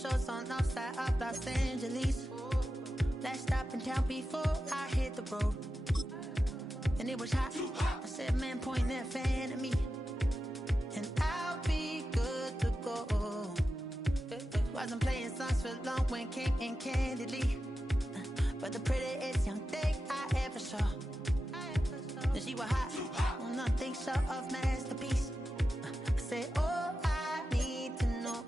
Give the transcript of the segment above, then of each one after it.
shorts on outside of Los Angeles. Last stop in town before I hit the road. And it was hot. I said, man, point that fan at me. And I'll be good to go. Wasn't playing songs for long when came in candidly. But the prettiest young thing I ever saw. And she was hot. Well, nothing short of masterpiece. I said, oh, I need to know.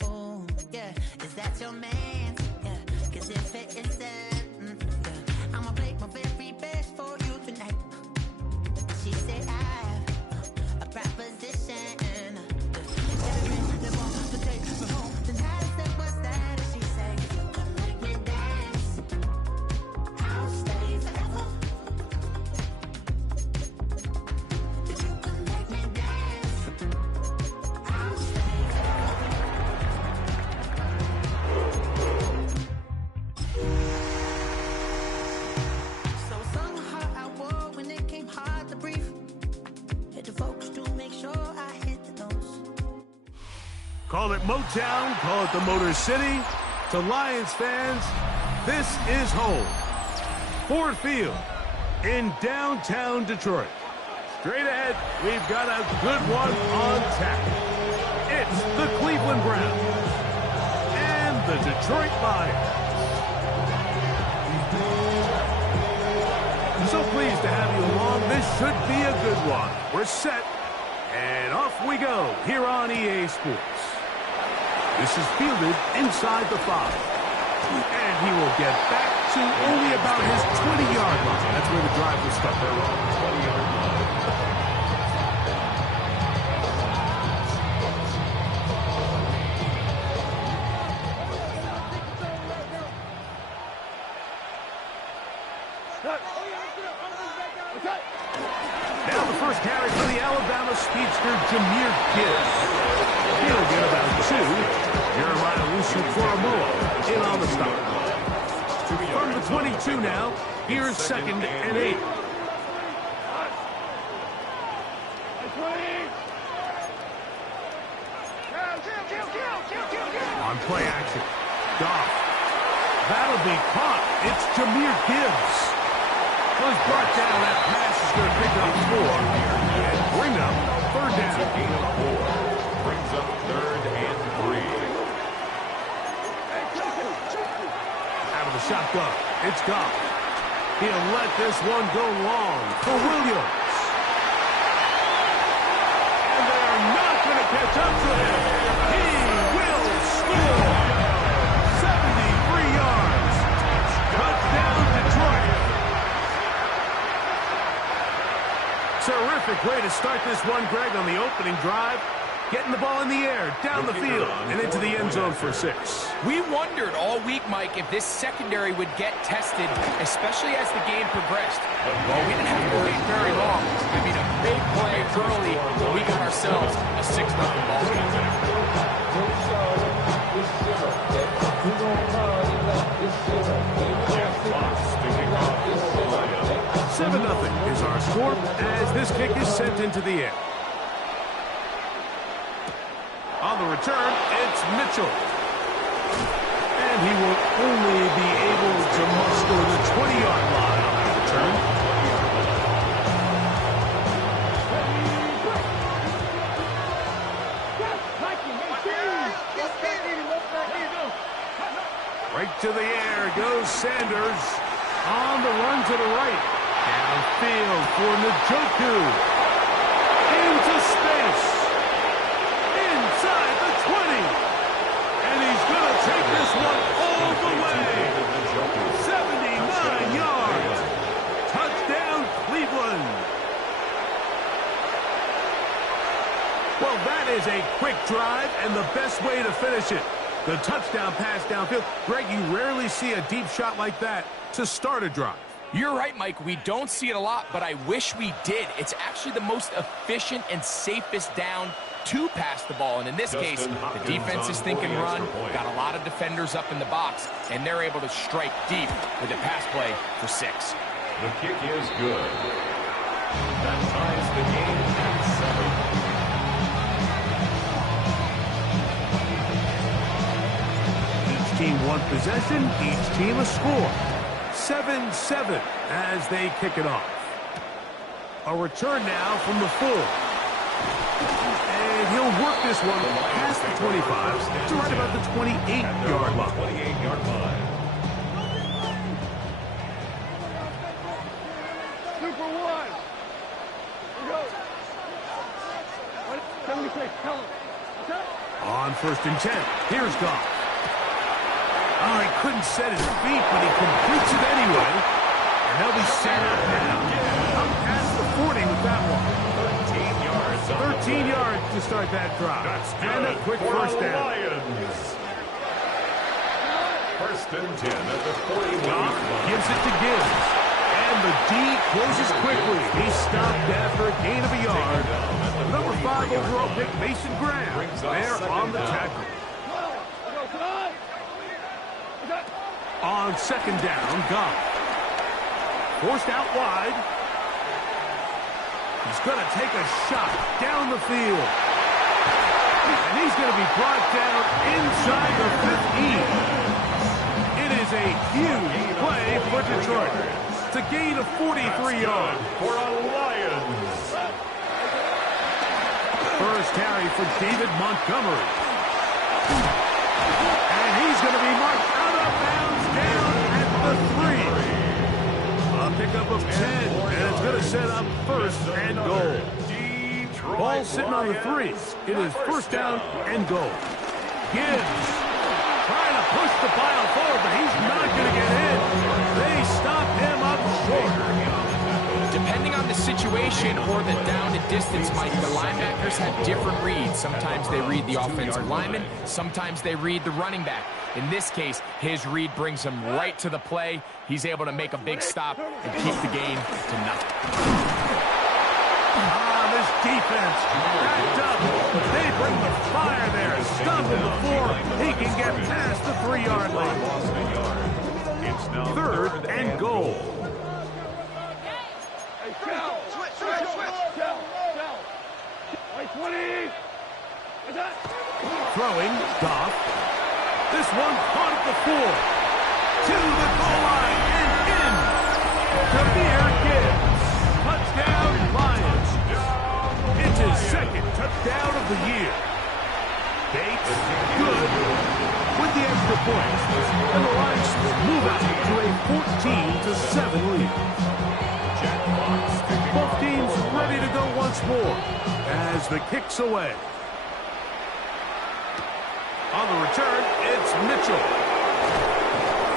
Yeah, is that your man? Yeah, cause if it isn't, I'ma play my very best for you tonight. She said, I have a proposition. They want to take me home. Then I said, what's that? And she said, you can make me dance. I'll stay forever. You can make me dance. I'll stay forever. So sung her I wore when it came hard to breathe. Hit the folks to make sure I hit the notes. Call it Motown, call it the Motor City. To Lions fans, this is home. Ford Field in downtown Detroit. Straight ahead, we've got a good one on tap. It's the Cleveland Browns and the Detroit Lions. So pleased to have you along. This should be a good one. We're set, and off we go here on EA Sports. This is fielded inside the 5. And he will get back to only about his 20-yard line. That's where the drive will start. They're on the 20-yard line. Now the first carry for the Alabama speedster, Jahmyr Gibbs. He'll get about 2. Jeremiah Owusu-Koramoah in on the stop. From the 22 now, here's 2nd and 8. On play action, Goff. That'll be caught. It's Jahmyr Gibbs. Was brought down. That pass is going to pick up 4 and bring up 3rd down. Gain of 4 brings up 3rd and 3. Out of the shotgun, it's Goff. He'll let this one go long for Williams. And they are not going to catch up to him. He will score. 73 yards. Touchdown, Detroit. Terrific way to start this one, Greg, on the opening drive. Getting the ball in the air, down the field, and into the end zone for 6. We wondered all week, Mike, if this secondary would get tested, especially as the game progressed. Well, we didn't have to wait very long. I mean, a big play early, but we got ourselves a 6-0 ball game. 7-0 is our score as this kick is sent into the air. On the return, it's Mitchell. And he will only be able to muster the 20-yard line on that return. Right to the air goes Sanders. On the run to the right. Downfield for Njoku. Into space. Inside the 20. And he's going to take this one all the way. 79 yards. Touchdown, Cleveland. Well, that is a quick drive and the best way to finish it. The touchdown pass downfield. Greg, you rarely see a deep shot like that to start a drive. You're right, Mike. We don't see it a lot, but I wish we did. It's actually the most efficient and safest down to pass the ball. And in this case, the defense is thinking run, got a lot of defenders up in the box, and they're able to strike deep with a pass play for 6. The kick is good. That ties the game at 7. team one possession, each team a score. 7-7 as they kick it off. A return now from the full. And he'll work this one past the 25 to right about the 28-yard line. 28-yard line. Super one. Here we go. 76, tell him. On 1st and 10, here's Goff. Oh, he couldn't set his feet, but he completes it anyway. And they'll be set up now. Up past the 40 with that one. 13 yards. 13 yards to start that drive. And a quick first down. Lions. 1st and 10 at the 41. Goff gives it to Gibbs. And the D closes quickly. He's stopped after a gain of a yard. Number 5 overall pick, Mason Graham, there on the tackle. On 2nd down, Goff. Forced out wide. He's going to take a shot down the field. And he's going to be brought down inside the 15. It is a huge play for Detroit. It's a gain of 43 yards. For a Lions. First carry for David Montgomery. And he's going to be marked out of bounds down at the 3. A pickup of 10, and it's going to set up 1st and goal. Ball sitting on the 3. It is 1st down and goal. Gibbs trying to push the pile forward, but he's not going to get in. They stop him up short. Depending on the situation or the down and distance, Mike, the linebackers have different reads. Sometimes they read the offensive lineman. Sometimes they read the running back. In this case, his read brings him right to the play. He's able to make a big stop and keep the game to nothing. This defense backed up. They bring the fire there. Stop him before he can get past the 3-yard line. 3rd and goal. Throwing, Goff. This one caught at the 4. To the goal line and in. Jameer Gibbs. Touchdown, Lions. It's his 2nd touchdown of the year. Bates, good with the extra points. And the Lions move out to a 14-7 lead. Both teams ready to go once more as the kick's away. On the return, it's Mitchell.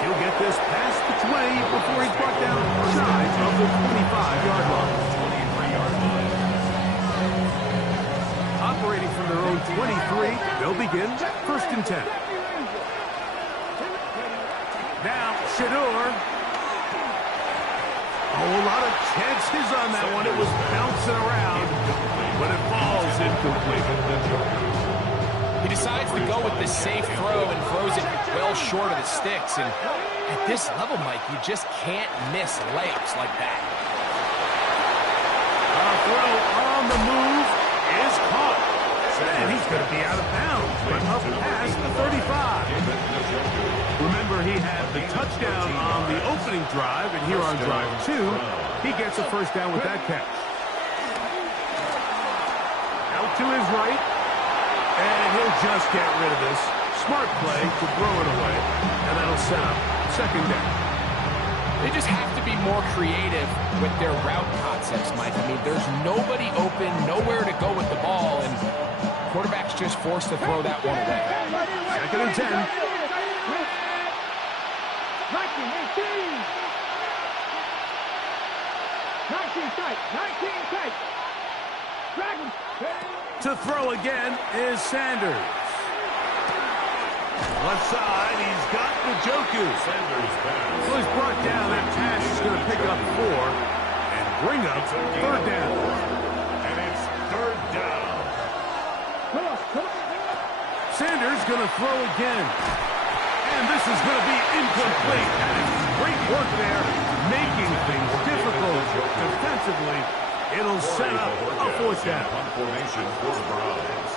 He'll get this past the 20 before he's brought down shy of the 25-yard line. 23-yard line. Operating from their own 23, they'll begin 1st and 10. Now, Shador. Oh, a lot of chances on that one. It was bouncing around, but it falls incomplete. He decides to go with the safe throw and throws it well short of the sticks. And at this level, Mike, you just can't miss layups like that. A throw on the move is caught. And he's going to be out of bounds, but up past the 35. Remember, he had the touchdown on the opening drive, and here on drive 2, he gets a 1st down with that catch. Out to his right. And he'll just get rid of this. Smart play to throw it away. And that'll set up 2nd down. They just have to be more creative with their route concepts, Mike. I mean, there's nobody open, nowhere to go with the ball, and quarterback's just forced to throw that one away. 2nd and 10. 19 tight. Dragon. To throw again is Sanders. Left side, he's got Njoku. Well, he's brought down. That pass is going to pick up 4 and bring up 3rd down. And it's 3rd down. Sanders going to throw again. And this is going to be incomplete. And it's great work there, making things difficult defensively. It'll set up a 4th down. Formation for the Browns.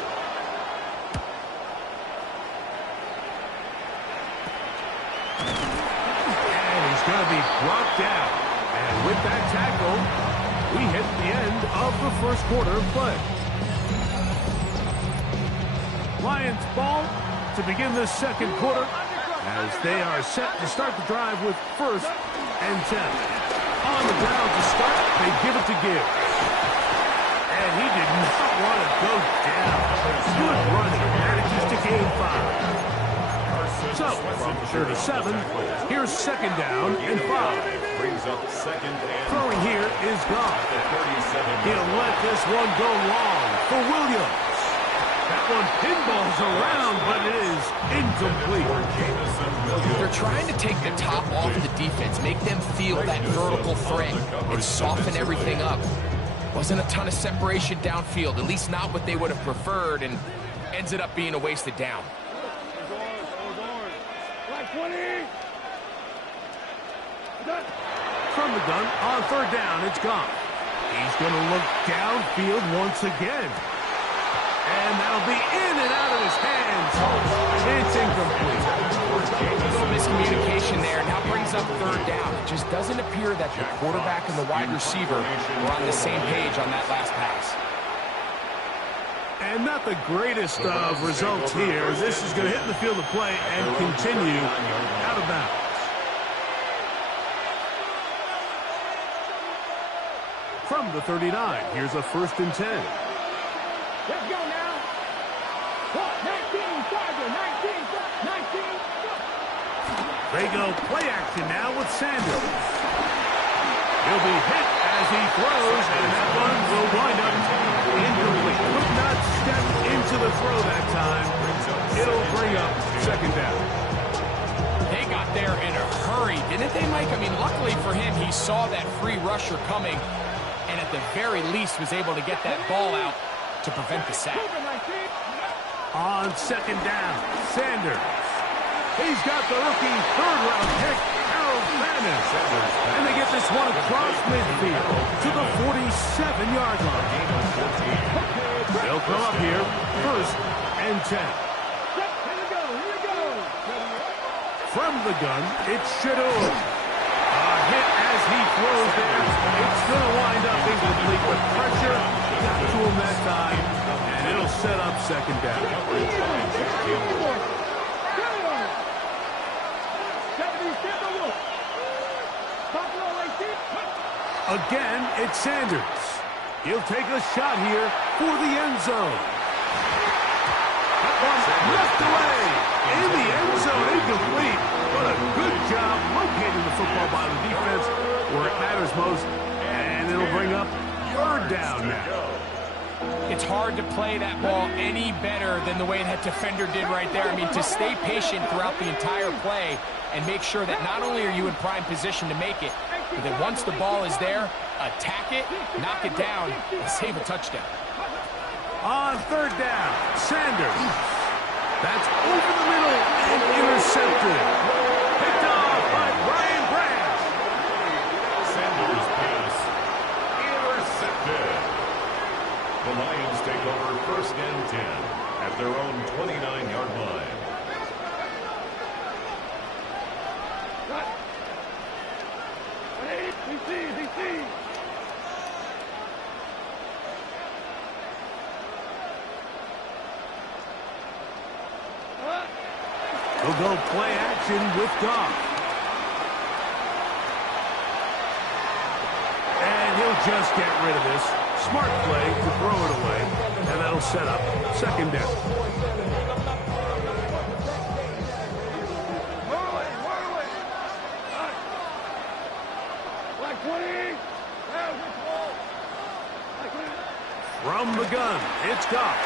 going to be brought down. And with that tackle, we hit the end of the first quarter of play. Lions ball to begin the second quarter as they are set to start the drive with 1st and 10. On the ground to start, they give it to Gibbs. And he did not want to go down. Good running, manages to gain 5. So, from 37, here's 2nd down and 5. Brings up 2nd and Throwing here is gone. He'll let this one go long for Williams. That one pinballs around, but it is incomplete. They're trying to take the top off the defense, make them feel that vertical threat, and soften everything up. Wasn't a ton of separation downfield, at least not what they would have preferred, and ends it up being a wasted down. From the gun, on 3rd down, it's gone. He's going to look downfield once again. And that'll be in and out of his hands. It's incomplete. Little miscommunication there. Now brings up 3rd down. It just doesn't appear that the quarterback and the wide receiver were on the same page on that last pass. And not the greatest of results here. This is going to hit the field of play and continue out of bounds. From the 39, here's a 1st and 10. Let's go now. 19, Charger, 19. They go play action now with Sanders. He'll be hit as he throws, and that one will wind up incomplete. Could not step into the throw that time. It'll bring up 2nd down. They got there in a hurry, didn't they, Mike? I mean, luckily for him, he saw that free rusher coming, and at the very least was able to get that ball out to prevent the sack. On 2nd down, Sanders. He's got the rookie 3rd-round pick, Harold Madden. And they get this one across midfield to the 47-yard line. They'll come up here, 1st and 10. Here we go. From the gun, it's Shador. A hit as he throws there. It's going to wind up incomplete, but pressure got to him that time, and it'll set up 2nd down. Again, it's Sanders. He'll take a shot here for the end zone. That one left away. In the end zone, incomplete. But a good job locating the football by the defense where it matters most. And it'll bring up 3rd down now. It's hard to play that ball any better than the way that defender did right there. I mean, to stay patient throughout the entire play and make sure that not only are you in prime position to make it, but that once the ball is there, attack it, knock it down, and save a touchdown. On 3rd down, Sanders. That's over the middle and intercepted. Picked off by Brian Branch. Sanders' pass intercepted. The Lions take over 1st and 10 at their own 29-yard line. We'll go play action with Goff. And he'll just get rid of this. Smart play to throw it away. And that'll set up 2nd down. From the gun, it's Goff.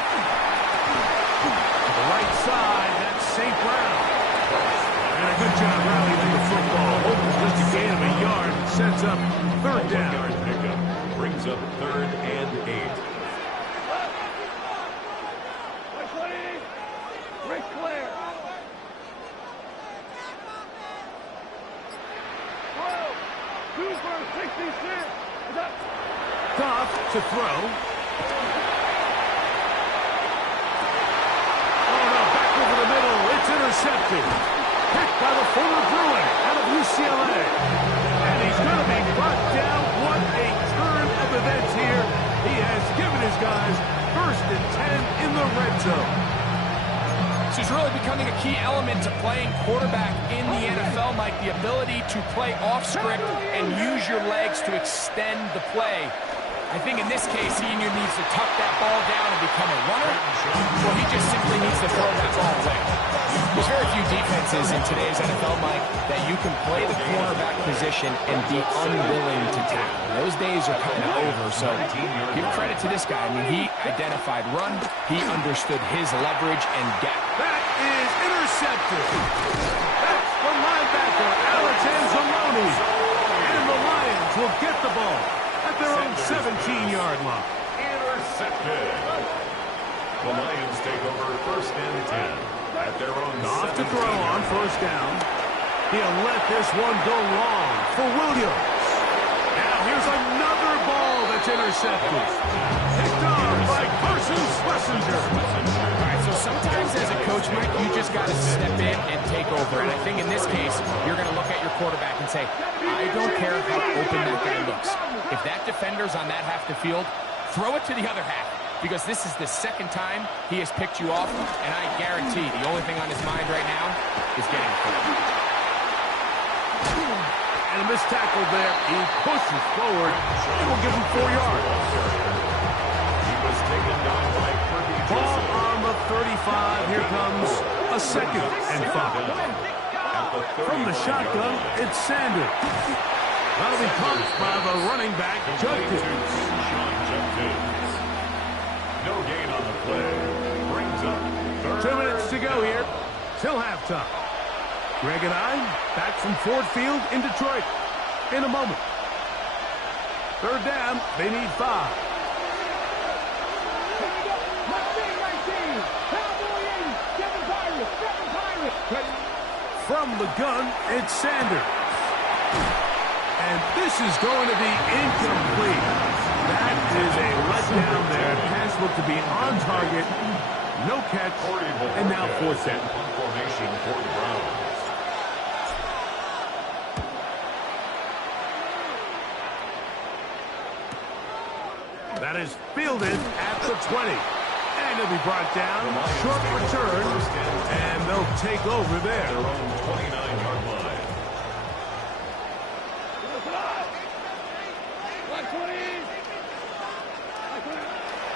To the right side, that's St. Brown. And a good job rallying the football. Just a gain of a yard. Sets up 3rd down. Yard pickup brings up 3rd and 8. Goff to throw. Oh, no, back over the middle. It's intercepted. Picked by the former Bruin out of UCLA. And he's going to be brought down. What a turn of events here. He has given his guys 1st and 10 in the red zone. This is really becoming a key element to playing quarterback in the NFL, Mike. The ability to play off script and use your legs to extend the play. I think in this case, he either needs to tuck that ball down and become a runner, or he just simply needs to throw that ball away. There's very few defenses in today's NFL, Mike, that you can play the cornerback position and be unwilling to tackle. Those days are kind of over, so give credit to this guy. I mean, he identified run, he understood his leverage and gap. That is intercepted. That's the linebacker, Alex Anzalone. And the Lions will get the ball at their own 17-yard line. Intercepted. The Lions take over 1st and 10 at their own. Off to throw on 1st down. He'll let this one go long for Williams. Now here's another ball that's intercepted. Picked off by Carson Schlesinger. All right, so sometimes as a coach, Mike, you just got to step in and take over. And I think in this case, you're going to look at your quarterback and say, I don't care how open that guy looks. If that defender's on that half the field, throw it to the other half. Because this is the 2nd time he has picked you off, and I guarantee the only thing on his mind right now is getting forward. And a missed tackle there. He pushes forward, and will give him 4 yards. He was taken down by Kirby. Ball on the 35. Here comes a 2nd and 5. From the shotgun, it's Sanders. That'll be caught by the running back, Judkins. No gain on the play. Brings up 2 minutes to go here till halftime. Greg and I back from Ford Field in Detroit in a moment. 3rd down, they need 5. 19. Cowboy 80. 7 Pirates. 7 Pirates. From the gun, it's Sanders. And this is going to be incomplete. That is a letdown there. Pass looked to be on target. No catch. And now 4th down. formation for the Browns. That is fielded at the 20. And it'll be brought down. Short return. And they'll take over there. Their own 29-yard line.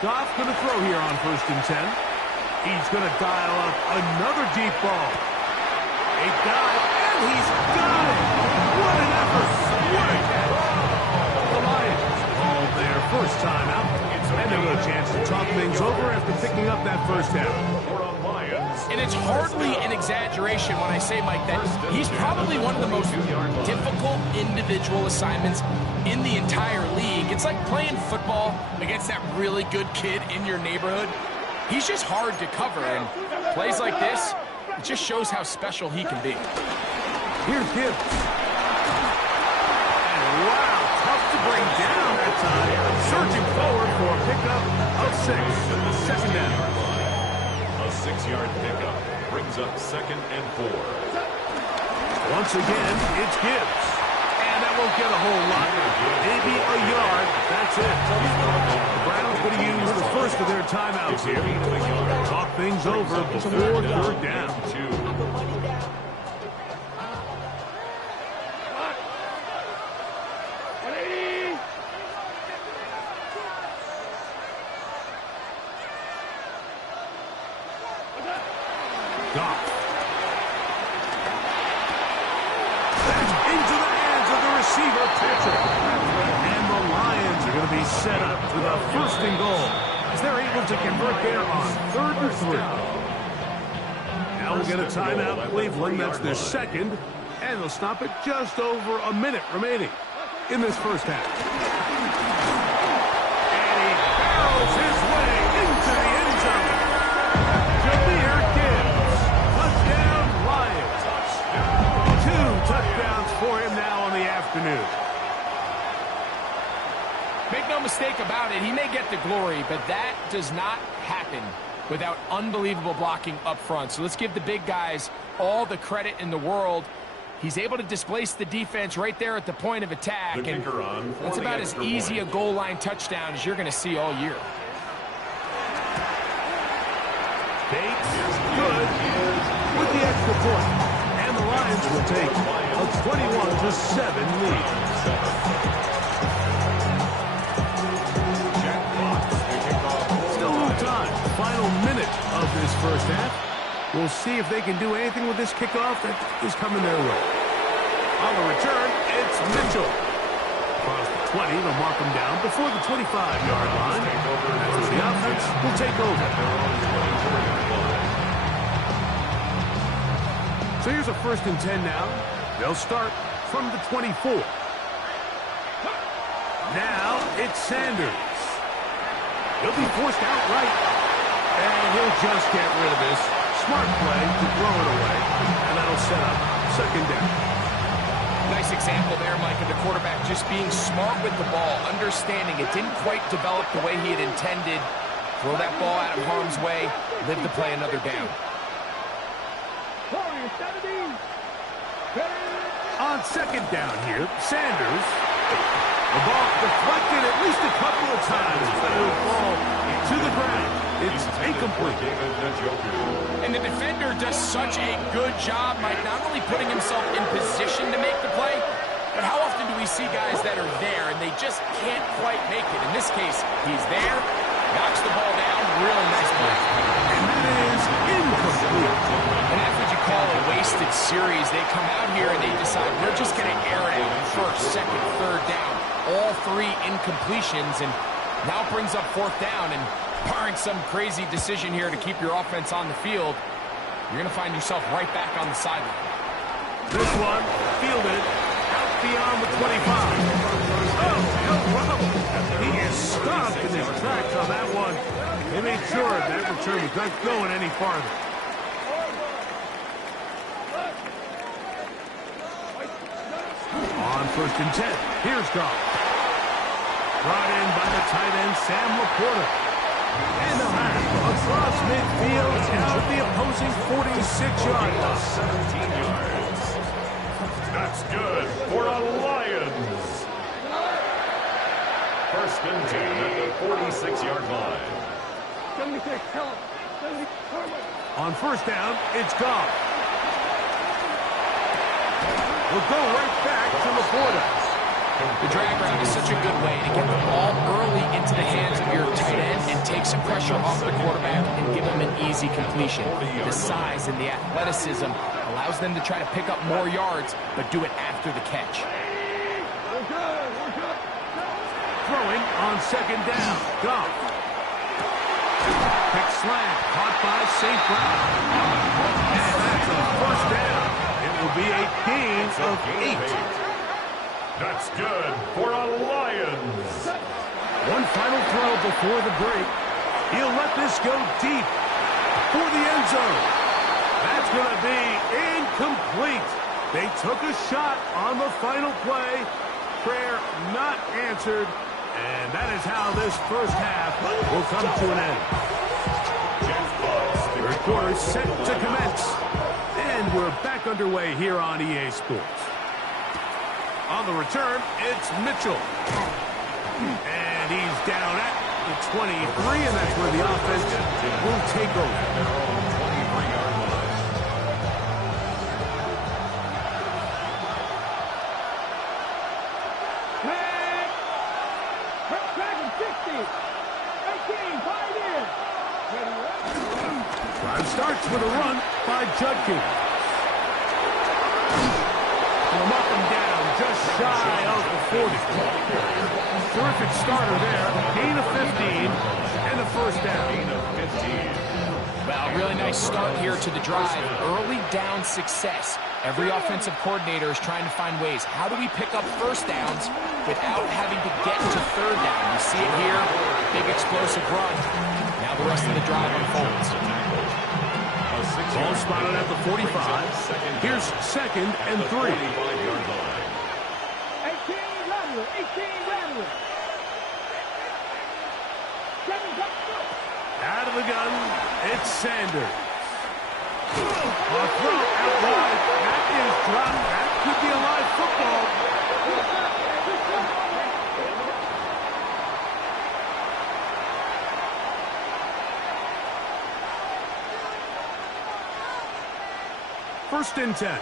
Goff going to throw here on 1st and 10. He's going to dial up another deep ball. A dive, and he's got it. What an effort. What a catch. The Lions called their 1st time out. And they'll get a chance to talk things over after picking up that 1st half. And it's hardly an exaggeration when I say, Mike, that he's probably one of the most difficult individual assignments in the entire league. It's like playing football against that really good kid in your neighborhood. He's just hard to cover, and plays like this, it just shows how special he can be. Here's Gibbs. And wow, tough to bring down that time. Surging forward for a pickup of 6. 2nd down. A 6-yard pickup brings up 2nd and 4. Once again, it's Gibbs. And that won't get a whole lot. Maybe a yard. That's it. The Browns going to use the 1st of their timeouts here. Talk things over before 3rd down. Goff. That's into the hands of the receiver, Patrick. And the Lions are going to be set up with a 1st and goal as they're able to convert there on 3rd and 3. Now we'll get a timeout, Cleveland. That's their 2nd. And they'll stop it just over a minute remaining in this 1st half. And he barrels his way into the end zone. Jahmyr Gibbs. Touchdown, Lions. 2 touchdowns for him now on the afternoon. Make no mistake about it, he may get the glory, but that does not happen without unbelievable blocking up front. So let's give the big guys all the credit in the world. He's able to displace the defense right there at the point of attack. The kicker on for that's the about as easy a goal line touchdown as you're going to see all year. Bates is good with the extra point. And the Lions will take a 21-7 lead. Still no time. Final minute of this first half. We'll see if they can do anything with this kickoff that is coming their way. On the return, it's Mitchell. Across the 20, they'll mark him down before the 25-yard line. That's where the offense will take over. So here's a 1st and 10 now. They'll start from the 24. Now it's Sanders. He'll be forced out right. And he'll just get rid of this. Smart play to throw it away. And that'll set up 2nd down. Nice example there, Mike, of the quarterback just being smart with the ball, understanding it didn't quite develop the way he had intended. Throw that ball out of harm's way, live to play another down. On 2nd down here, Sanders. The ball deflected at least a couple of times, but it'll fall to the ground. It's incomplete. And the defender does such a good job, Mike, not only putting himself in position to make the play, but how often do we see guys that are there and they just can't quite make it? In this case, he's there, knocks the ball down, really nice play. And that is incomplete. And that's what you call a wasted series. They come out here and they decide, we're just going to air it out 1st, 2nd, 3rd down. All 3 incompletions, and now it brings up 4th down, and barring some crazy decision here to keep your offense on the field, you're going to find yourself right back on the sideline. This one, fielded, out beyond the 25. Oh, no problem. He is stopped in his tracks on that one. They made sure that return was not going any farther. On 1st and 10, here's Goff. Brought in by the tight end, Sam Laporta. And they'll have across midfield out the opposing 46-yard line. 17 yards. That's good for a Lions. 1st and 10 at the 46-yard line. 76, help. 76, on 1st down, it's Goff. We'll go right back to Laporta. The drag route is such a good way to get the ball early into the hands of your tight end and take some pressure off the quarterback and give him an easy completion. The size and the athleticism allows them to try to pick up more yards, but do it after the catch. Throwing on 2nd down. Goff. Pick slant. Caught by St. Brown. And that's a 1st down. It will be a gain of 8. That's good for a Lions. One final throw before the break. He'll let this go deep for the end zone. That's going to be incomplete. They took a shot on the final play. Prayer not answered. And that is how this first half will come to an end. 3rd quarter set to commence. And we're back underway here on EA Sports. On the return, it's Mitchell. And he's down at the 23, and that's where the offense will take over. Drive starts with a run by Judkins. We'll knock him down just shy of the 40. Terrific starter there. Gain of 15 and a 1st down. Gain of 15. Well, really nice start here to the drive. Early down success. Every offensive coordinator is trying to find ways. How do we pick up 1st downs without having to get to 3rd down? You see it here. Big explosive run. Now the rest of the drive unfolds. Ball spotted at the 45. Here's 2nd and 3. 18 Rattler, 18 Rattler. Out of the gun, it's Sanders. A throw out wide. That is dropped. could be a live football. First and 10.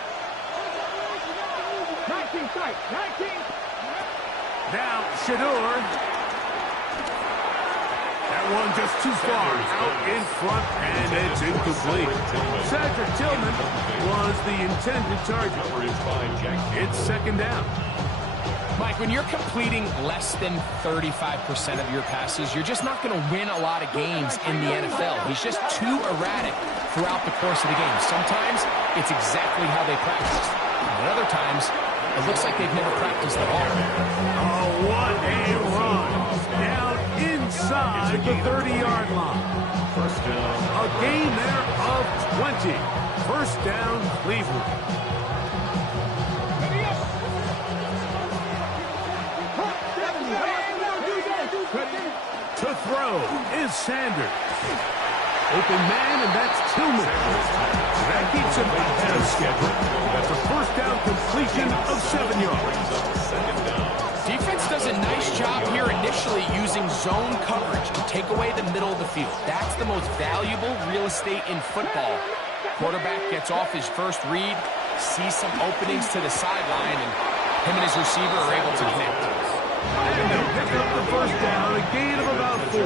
19 strike. 19. Now, Shador. That one just too far out in front, and it's incomplete. Cedric Tillman was the intended target. It's second down. Mike, when you're completing less than 35% of your passes, you're just not going to win a lot of games in the NFL. He's just too erratic throughout the course of the game. Sometimes it's exactly how they practice. And other times, it looks like they've never practiced at all. Oh, what a run. Down inside the 30-yard line. First down. A gain there of 20. First down, Cleveland. To throw is Sanders. Open man, and that's Tillman. That keeps him ahead of schedule. That's a first down completion of 7 yards. Defense does a nice job here initially using zone coverage to take away the middle of the field. That's the most valuable real estate in football. Quarterback gets off his first read, sees some openings to the sideline, and him and his receiver are able to connect. And they'll pick up the first down, a gain of about 4. A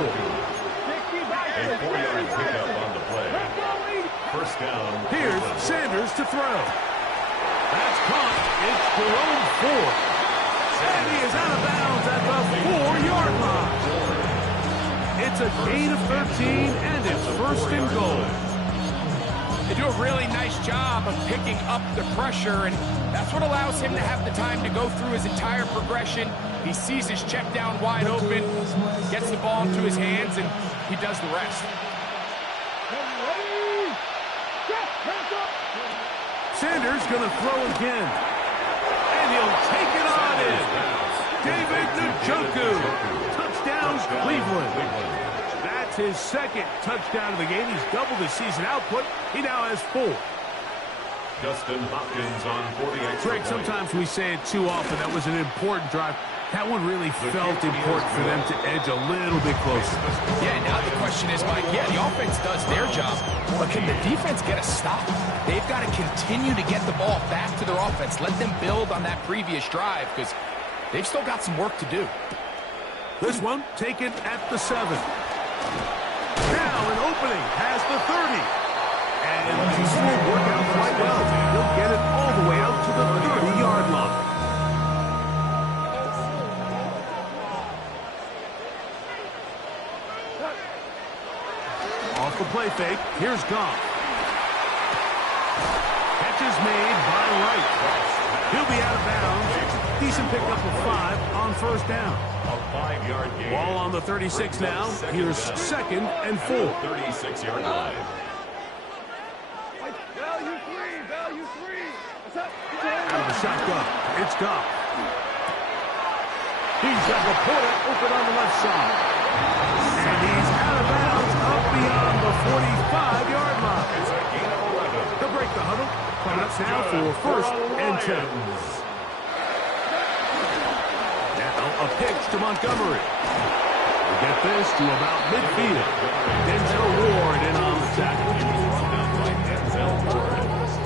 4-yard pickup on the play. First down. Here's Sanders to throw. That's caught. It's Jerome Ford. And he is out of bounds at the 4-yard line. It's a gain of 13, and it's first and goal. They do a really nice job of picking up the pressure, and that's what allows him to have the time to go through his entire progression. He sees his check down wide open, gets the ball into his hands, and he does the rest. Sanders going to throw again. And he'll take it on in. David Njoku. Touchdown, Cleveland. That's his second touchdown of the game. He's doubled his season output. He now has 4. Justin Hopkins on 48. Greg, sometimes we say it too often. That was an important drive. That one really felt important for them to edge a little bit closer. Yeah, now the question is, Mike, yeah, the offense does their job, but can the defense get a stop? They've got to continue to get the ball back to their offense. Let them build on that previous drive, because they've still got some work to do. This one taken at the 7. Now an opening has the 30. And this will work out quite well. He'll get it all the way out to the 30-yard line. Off the play fake, here's Goff. Catch is made by Wright. He'll be out of bounds. Decent pickup of 5 on first down. A 5-yard gain. Ball on the 36 now. Here's second and 4. 36-yard line. Value 3. Value 3. What's up? Out of the shotgun, it's Goff. He's got Laporta open on the left side. And he's out of bounds up beyond the 45-yard line. It's a gain of 11. They'll break the huddle. Coming up now for first and 10. Now a pitch to Montgomery. We'll get this to about midfield. Denzel Ward in on the tackle.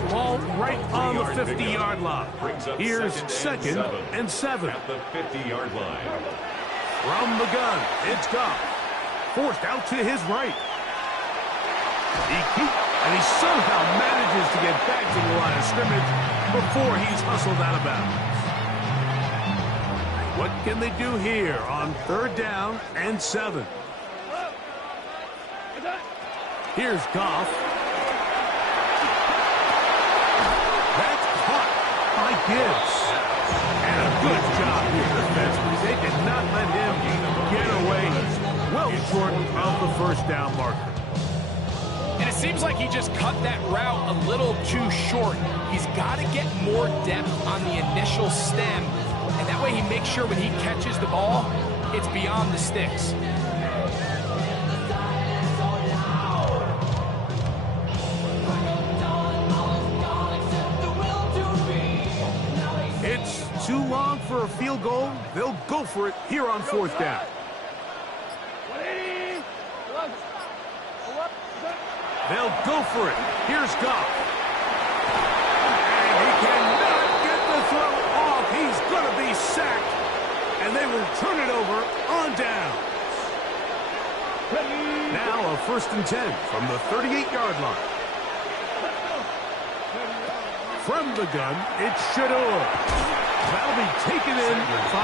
Ball right on the 50-yard line. Here's second and 7. At the 50-yard line. From the gun, it's Goff. Forced out to his right. And he somehow manages to get back to the line of scrimmage before he's hustled out of bounds. What can they do here on third down and 7? Here's Goff. That's caught by Gibbs. And a good job here defensively. They did not let him get away. Well short of the first down marker. And it seems like he just cut that route a little too short. He's got to get more depth on the initial stem, and that way he makes sure when he catches the ball, it's beyond the sticks. long for a field goal. They'll go for it here on fourth down. They'll go for it. Here's Goff. And he cannot get the throw off. He's going to be sacked. And they will turn it over on down. Now a 1st and 10 from the 38-yard line. From the gun, it's Shador. That'll be taken in 5-4.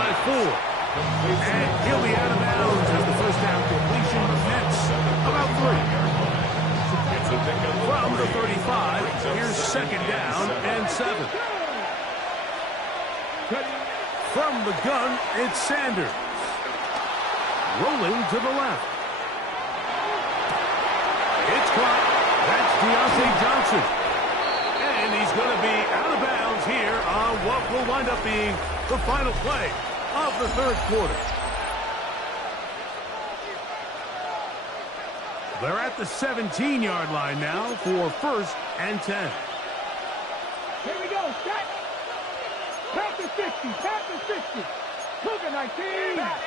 And he'll be out of bounds as the first down completion nets about 3. From the 35, here's 2nd down and 7. From the gun, it's Sanders. Rolling to the left. It's caught. That's Deontay Johnson. And he's going to be out of bounds here on what will wind up being the final play of the 3rd quarter. They're at the 17-yard line now for 1st and 10. Here we go. Set. Panther 50. Panther 50. Cougar 19. Back.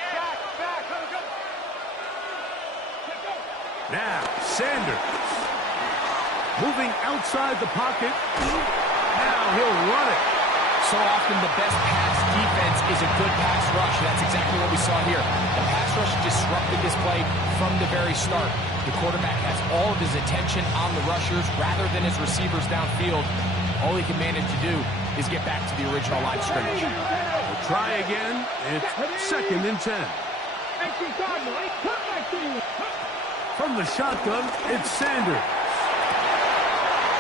Go. Now, Sanders. Moving outside the pocket. Now he'll run it. So often the best pass defense is a good pass rush. That's exactly what we saw here. The pass rush disrupted this play from the very start. The quarterback has all of his attention on the rushers rather than his receivers downfield. All he can manage to do is get back to the original line of scrimmage. We'll try again. It's 2nd and 10. From the shotgun, it's Sanders.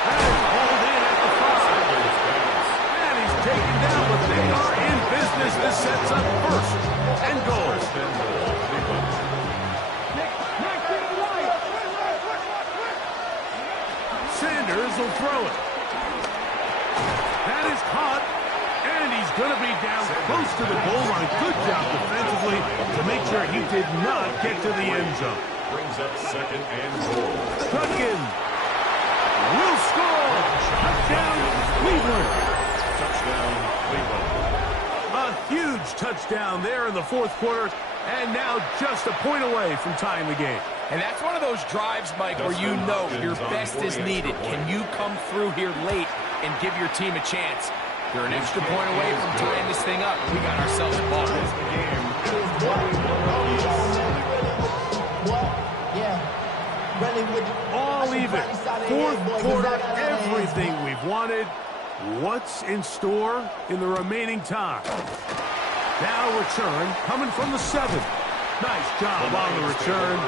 And hauled in at the 5. And he's taken down, but they are in business. This sets up 1st and goal. Sanders will throw it. That is caught. And he's going to be down close to the goal line. Good job defensively to make sure he did not get to the end zone. Brings up 2nd and goal. Duncan will score. Touchdown, Cleveland. Touchdown, Cleveland. A huge touchdown there in the 4th quarter. And now just a point away from tying the game. And that's one of those drives, Mike, where you know your best is needed. Can you come through here late and give your team a chance? You're an extra point away from tying this thing up. We got ourselves a ball. All even. 4th quarter, everything we've wanted. What's in store in the remaining time? Now return coming from the 7. Nice job on the return.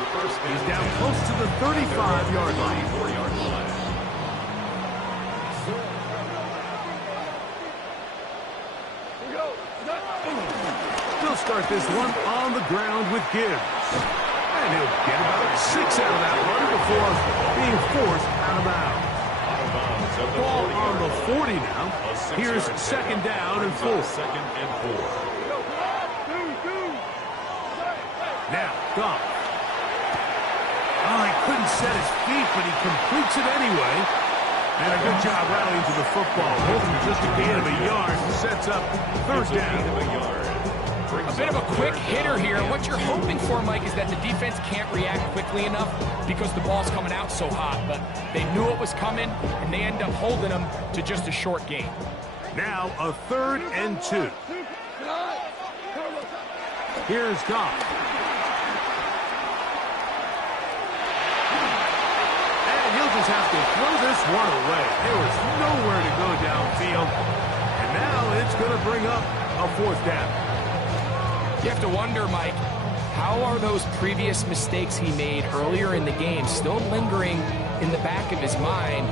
He's down close to the 35-yard line. He'll start this one on the ground with Gibbs. And he'll get about 6 out of that run before being forced out of bounds. Ball on the 40 now. Here's 2nd down and 4. 2nd and 4. Now, Goff. Oh, he couldn't set his feet, but he completes it anyway. And a good job rallying to the football. Holds just a gain of a yard. Sets up 3rd down. A bit of a quick hitter here. What you're hoping for, Mike, is that the defense can't react quickly enough because the ball's coming out so hot. But they knew it was coming, and they end up holding them to just a short gain. Now a 3rd and 2. Here's Goff. And he'll just have to throw this one away. There was nowhere to go downfield. And now it's going to bring up a 4th down. You have to wonder, Mike, how are those previous mistakes he made earlier in the game still lingering in the back of his mind?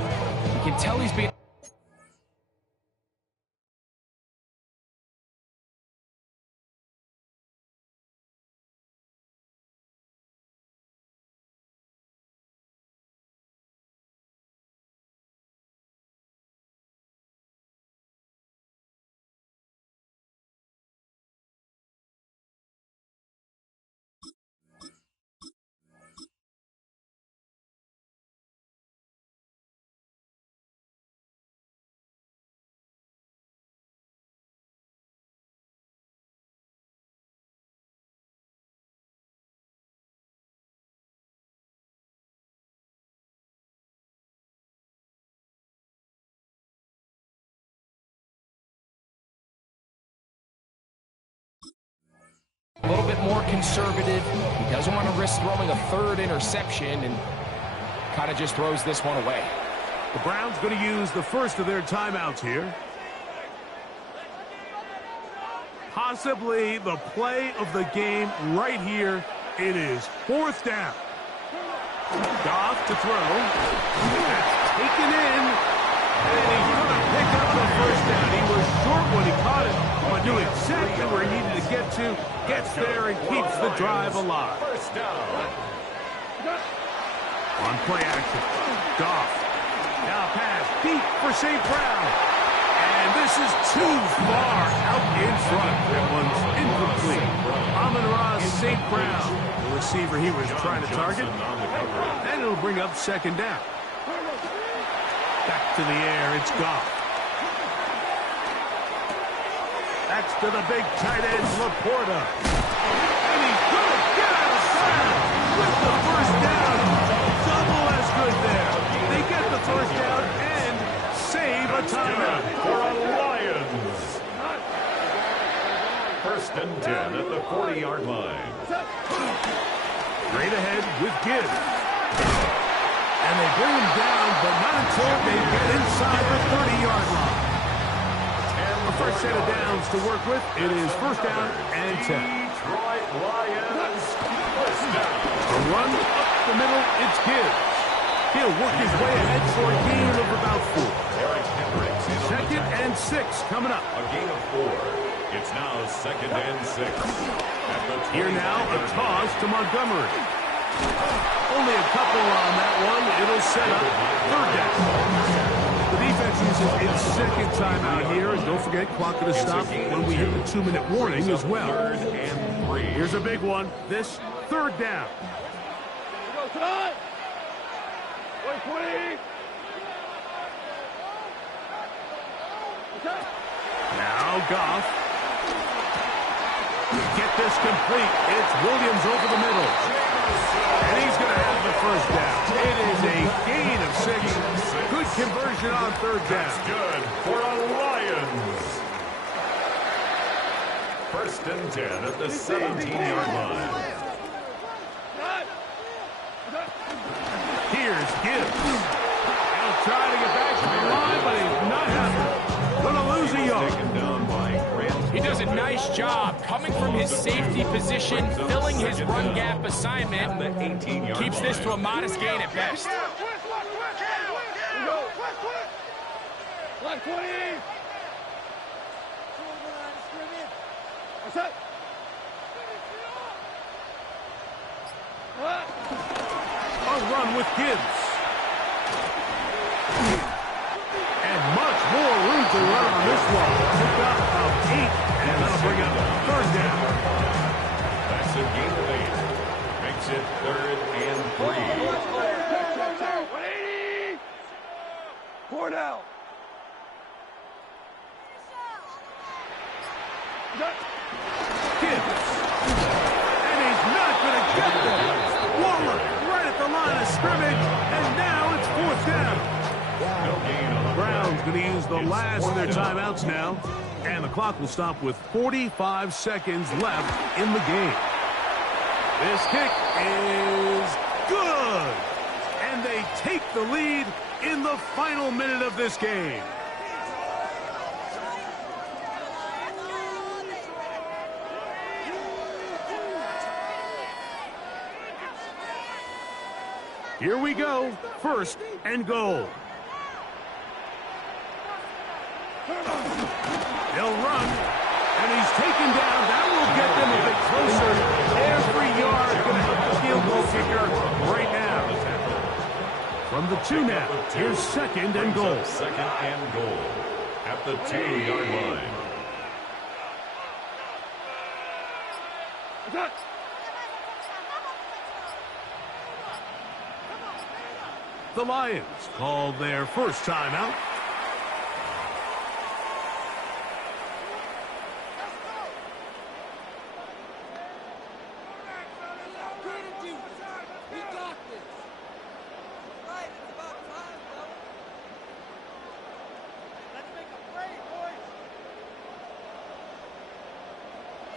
You can tell he's being conservative. He doesn't want to risk throwing a third interception and kind of just throws this one away. The Browns going to use the first of their timeouts here. Possibly the play of the game right here. It is 4th down. Goff to throw. That's taken in. And he's going to pick up the first down. He was short when he caught it, but knew exactly where he needed to get to. Gets there and keeps the drive alive. First down. On play action, Goff. Now pass deep for St. Brown. And this is too far out in front. That one's incomplete. Amon-Ra St. Brown, the receiver he was trying to target. And it'll bring up 2nd down. Back to the air, it's Goff. That's to the big tight end, Laporta. And he's going to get out of bounds with the first down. Double as good there. They get the first down and save a timeout. For a Lions. 1st and 10 at the 40-yard line. Straight ahead with Gibbs. And they bring him down, but not until they get inside the 30-yard line. The first set of downs to work with. It is 1st down and 10. Detroit Lions. First down. A run up the middle, it's Gibbs. He'll work his way ahead for a gain of about 4. Eric Hendricks in on 2nd the and 6 coming up. A gain of 4. It's now 2nd and 6. At the Here now, a toss to Montgomery. Only a couple on that one. It'll set up 3rd down. The defense uses its 2nd timeout here. And don't forget, clock going to stop when we hit the 2-minute warning as well. 3rd and 3. Here's a big one. This 3rd down. Now Goff. Get this complete. It's Williams over the middle. And he's going to have the first down. It is a gain of 6. Good conversion on 3rd down. Good for a Lions. 1st and 10 at the 17-yard line. Here's Gibbs. He'll try to get back to the line, but he's not happy. Going to lose a yard. Taken down by Grant. He does a nice job coming from his safety position, filling his run gap assignment. The 18-yard Keeps this to a modest gain at best. A run with Gibbs. And much more room to run on this one. Pick up of 8, and that'll bring up 3rd down. That's a gain of 8. Makes it 3rd and 3. 180! 4 down. Gibbs. And he's not going to get there. Waller right at the line of scrimmage, and now it's 4th down. No gain on the Browns going to use the It's last of their 4th down. timeouts now, and the clock will stop with 45 seconds left in the game. This kick is good, and they take the lead in the final minute of this game. Here we go, 1st and goal. They'll run, and he's taken down. That will get them a bit closer. Every yard going to help the field goal kicker right now. From the 2 now, here's 2nd and goal. 2nd and goal at the 2-yard line. The Lions called their first timeout.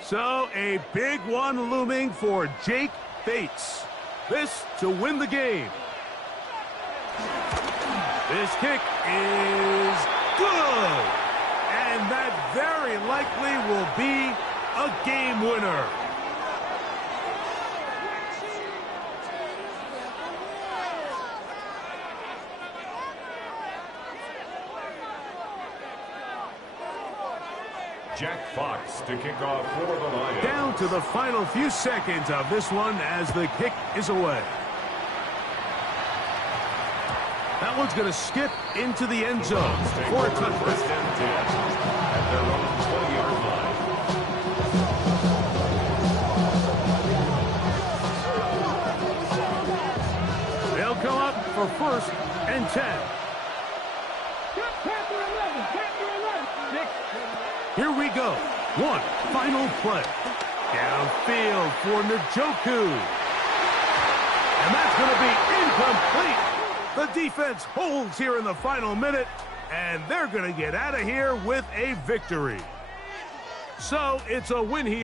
So a big one looming for Jake Bates. This to win the game. This kick is good. And that very likely will be a game winner. Jack Fox to kick off for the Lions. Down to the final few seconds of this one as the kick is away. That one's going to skip into the end zone for a touchdown. First and 10 at their own 20-yard line. They'll come up for first and 10. Here we go. One final play. Downfield for Njoku. And that's going to be incomplete. The defense holds here in the final minute, and they're going to get out of here with a victory. So it's a win here.